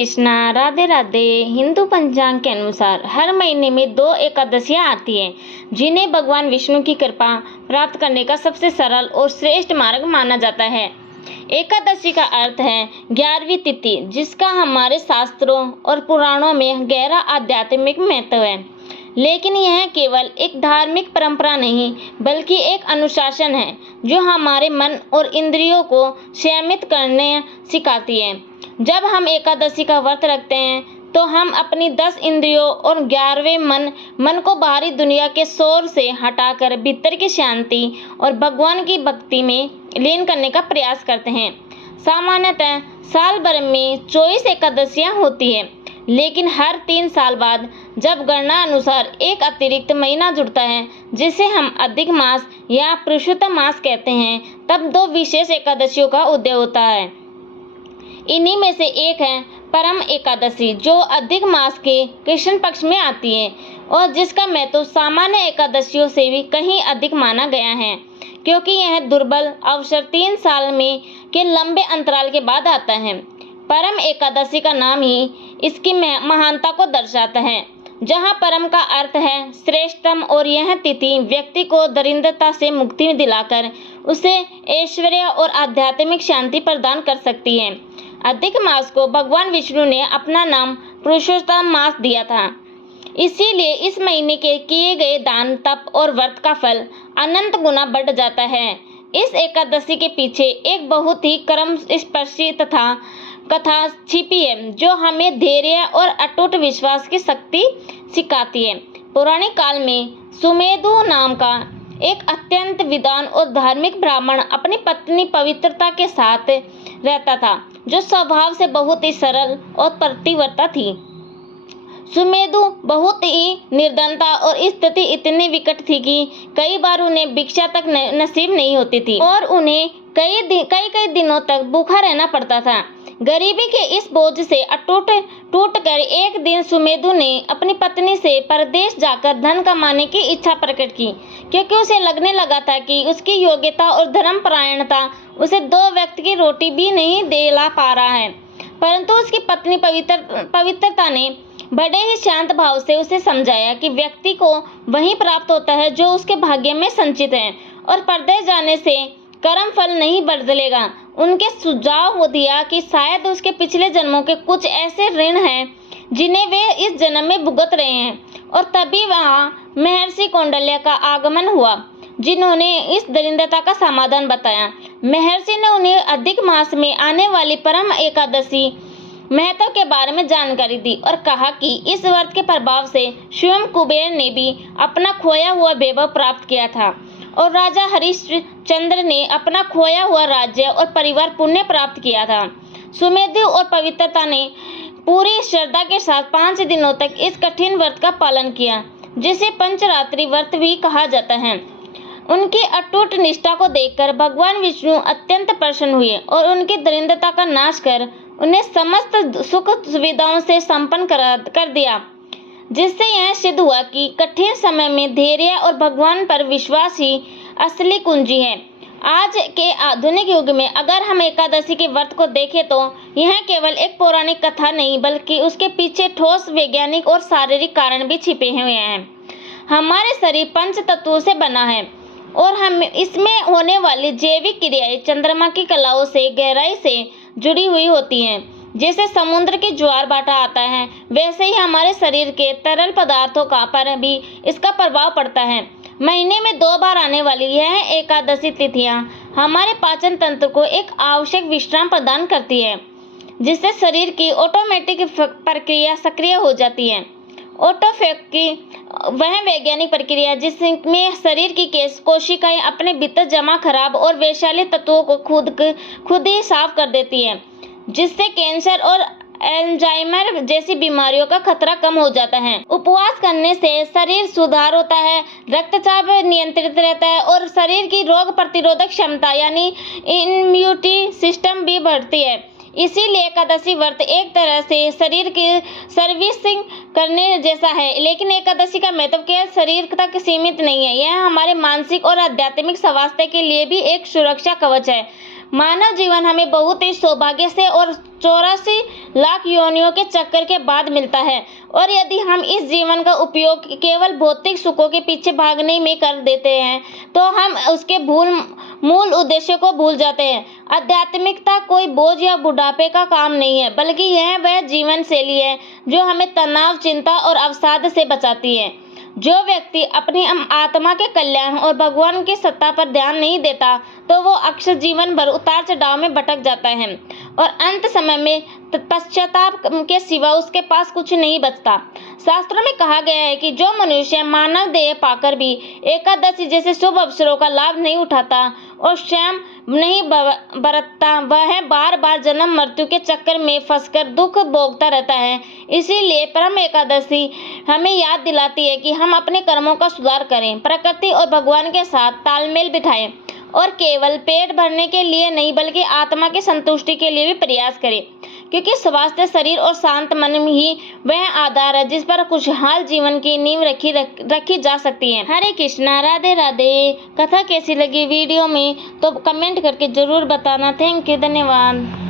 कृष्णा, राधे राधे। हिंदू पंचांग के अनुसार हर महीने में 2 एकादशियां आती हैं, जिन्हें भगवान विष्णु की कृपा प्राप्त करने का सबसे सरल और श्रेष्ठ मार्ग माना जाता है। एकादशी का अर्थ है 11वीं तिथि, जिसका हमारे शास्त्रों और पुराणों में गहरा आध्यात्मिक महत्व है। लेकिन यह केवल एक धार्मिक परंपरा नहीं, बल्कि एक अनुशासन है जो हमारे मन और इंद्रियों को संयमित करने सिखाती है। जब हम एकादशी का व्रत रखते हैं तो हम अपनी 10 इंद्रियों और 11वें मन को बाहरी दुनिया के शोर से हटाकर भीतर की शांति और भगवान की भक्ति में लीन करने का प्रयास करते हैं। सामान्यतः साल भर में 24 एकादशियां होती है, लेकिन हर 3 साल बाद जब गणना अनुसार एक अतिरिक्त महीना जुड़ता है, जिसे हम अधिक मास या पुरुषोत्तम मास कहते हैं, तब 2 विशेष एकादशियों का उदय होता है। इन्हीं में से एक है परम एकादशी, जो अधिक मास के कृष्ण पक्ष में आती है और जिसका महत्व सामान्य एकादशियों से भी कहीं अधिक माना गया है, क्योंकि यह दुर्लभ अवसर 3 साल में के लंबे अंतराल के बाद आता है। परम एकादशी का नाम ही इसकी महानता को दर्शाता है, जहाँ परम का अर्थ है श्रेष्ठतम, और यह तिथि व्यक्ति को दरिद्रता से मुक्ति दिलाकर उसे ऐश्वर्य और आध्यात्मिक शांति प्रदान कर सकती है। अधिक मास को भगवान विष्णु ने अपना नाम पुरुषोत्तम मास दिया था, इसीलिए इस महीने के किए गए दान, तप और व्रत का फल अनंत गुना बढ़ जाता है। इस एकादशी के पीछे एक बहुत ही कर्मस्पर्शी तथा कथा छिपी है, जो हमें धैर्य और अटूट विश्वास की शक्ति सिखाती है। पौराणिक काल में सुमेधु नाम का एक अत्यंत विद्वान और धार्मिक ब्राह्मण अपनी पत्नी पवित्रता के साथ रहता था, जो स्वभाव से बहुत ही सरल और पतिव्रता थी। सुमेधु बहुत ही निर्धनता और स्थिति इतनी विकट थी कि कई बार उन्हें भिक्षा तक नसीब नहीं होती थी और उन्हें कई दिनों तक भूखा रहना पड़ता था। गरीबी के इस बोझ से टूट कर एक दिन सुमेधु ने अपनी पत्नी से परदेश जाकर धन कमाने की इच्छा प्रकट की, क्योंकि उसे लगने लगा था कि उसकी योग्यता और धर्मपरायणता उसे 2 वक्त की रोटी भी नहीं दिला पा रहा है। परंतु उसकी पत्नी पवित्रता ने बड़े ही शांत भाव से उसे समझाया कि व्यक्ति को वही प्राप्त होता है जो उसके भाग्य में संचित है, और परदेश जाने से कर्म फल नहीं बदलेगा। उनके सुझाव वो दिया कि शायद उसके पिछले जन्मों के कुछ ऐसे ऋण हैं जिन्हें वे इस जन्म में भुगत रहे हैं, और तभी वहाँ महर्षि कौंडल्य का आगमन हुआ, जिन्होंने इस दरिद्रता का समाधान बताया। महर्षि ने उन्हें अधिक मास में आने वाली परम एकादशी महत्व के बारे में जानकारी दी और कहा कि इस व्रत के प्रभाव से स्वयं कुबेर ने भी अपना खोया हुआ वैभव प्राप्त किया था, और राजा हरिश्चंद्र ने अपना खोया हुआ राज्य और परिवार पुण्य प्राप्त किया था। सुमेधु और पवित्रता ने पूरी श्रद्धा के साथ 5 दिनों तक इस कठिन व्रत का पालन किया, जिसे पंचरात्रि व्रत भी कहा जाता है। उनकी अटूट निष्ठा को देखकर भगवान विष्णु अत्यंत प्रसन्न हुए और उनकी दरिद्रता का नाश कर उन्हें समस्त सुख सुविधाओं से संपन्न कर दिया, जिससे यह सिद्ध हुआ कि कठिन समय में धैर्य और भगवान पर विश्वास ही असली कुंजी है। आज के आधुनिक युग में अगर हम एकादशी के व्रत को देखें तो यह केवल एक पौराणिक कथा नहीं, बल्कि उसके पीछे ठोस वैज्ञानिक और शारीरिक कारण भी छिपे हुए हैं। हमारे शरीर 5 तत्वों से बना है और हम इसमें होने वाली जैविक क्रियाएं चंद्रमा की कलाओं से गहराई से जुड़ी हुई होती हैं। जैसे समुद्र की ज्वार भाटा आता है, वैसे ही हमारे शरीर के तरल पदार्थों का पर भी इसका प्रभाव पड़ता है। महीने में 2 बार आने वाली यह एकादशी तिथियां हमारे पाचन तंत्र को एक आवश्यक विश्राम प्रदान करती है, जिससे शरीर की ऑटोमेटिक प्रक्रिया सक्रिय हो जाती है। ऑटोफेग की वह वैज्ञानिक प्रक्रिया जिसमें शरीर की कोशिकाएं अपने भीतर जमा खराब और वैशाली तत्वों को खुद ही साफ कर देती है, जिससे कैंसर और अल्जाइमर जैसी बीमारियों का खतरा कम हो जाता है। उपवास करने से शरीर सुधार होता है, रक्तचाप नियंत्रित रहता है और शरीर की रोग प्रतिरोधक क्षमता यानी इम्यूनिटी सिस्टम भी बढ़ती है। इसीलिए एकादशी व्रत एक तरह से शरीर की सर्विसिंग करने जैसा है। लेकिन एकादशी का महत्व केवल शरीर तक सीमित नहीं है, यह हमारे मानसिक और आध्यात्मिक स्वास्थ्य के लिए भी एक सुरक्षा कवच है। मानव जीवन हमें बहुत ही सौभाग्य से और 84 लाख योनियों के चक्कर के बाद मिलता है, और यदि हम इस जीवन का उपयोग केवल भौतिक सुखों के पीछे भागने में कर देते हैं तो हम उसके मूल उद्देश्य को भूल जाते हैं। आध्यात्मिकता कोई बोझ या बुढ़ापे का काम नहीं है, बल्कि यह वह जीवन शैली है जो हमें तनाव, चिंता और अवसाद से बचाती है। जो व्यक्ति अपनी आत्मा के कल्याण और भगवान की सत्ता पर ध्यान नहीं देता तो वो अक्सर जीवन भर उतार चढ़ाव में भटक जाता है और अंत समय में पश्चाताप के सिवा उसके पास कुछ नहीं बचता। शास्त्रों में कहा गया है कि जो मनुष्य मानव देह पाकर भी एकादशी जैसे शुभ अवसरों का लाभ नहीं उठाता और संयम नहीं बरतता, वह बार बार जन्म मृत्यु के चक्कर में फंसकर दुख भोगता रहता है। इसीलिए परम एकादशी हमें याद दिलाती है कि हम अपने कर्मों का सुधार करें, प्रकृति और भगवान के साथ तालमेल बिठाएं और केवल पेट भरने के लिए नहीं बल्कि आत्मा की संतुष्टि के लिए भी प्रयास करें, क्योंकि स्वास्थ्य शरीर और शांत मन ही वह आधार है जिस पर खुशहाल जीवन की नींव रखी जा सकती है। हरे कृष्णा, राधे राधे। कथा कैसी लगी वीडियो में तो कमेंट करके जरूर बताना। थैंक यू, धन्यवाद।